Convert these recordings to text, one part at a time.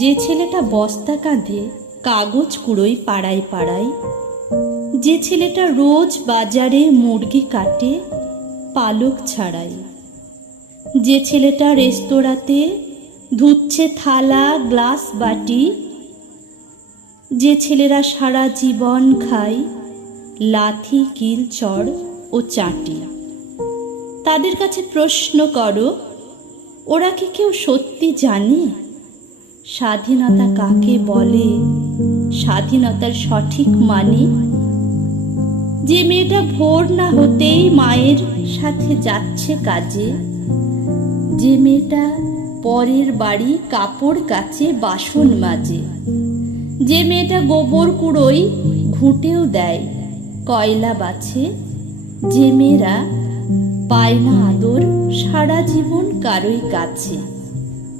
যে ছেলেটা বস্তা কাঁধে কাগজ কুড়োই পাড়ায় পাড়ায় যে ছেলেটা রোজ বাজারে মুরগি কাটে পালক ছাড়াই যে ছেলেটা রেস্তোরাঁতে ধুচ্ছে থালা গ্লাস বাটি যে ছেলেরা সারা জীবন খায় লাথি কিল চড় ও চাটি তাদের কাছে প্রশ্ন করো ওরা কি কেউ সত্যি জানে স্বাধীনতা কাকে বলে স্বাধীনতার সঠিক মানে যে মেয়েটা ভোর না হতেই মায়ের সাথে যাচ্ছে কাজে যে মেয়েটা পরের বাড়ি কাপড় কাচে বাসন মাজে যে মেয়েটা গোবর কুড়োই ঘুঁটেও দেয় কয়লা বাছে যে মেয়েরা পায় না আদর সারা জীবন কারোই কাছে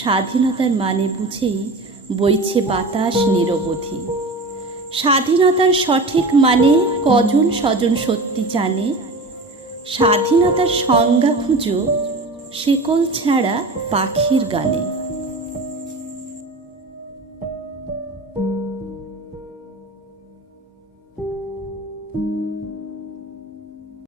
স্বাধীনতার মানে বুঝেই বইছে বাতাস নিরবধি স্বাধীনতার সঠিক মানে কজন স্বজন সত্যি জানে স্বাধীনতার সংজ্ঞা খুঁজো শিকল ছাড়া পাখির গানে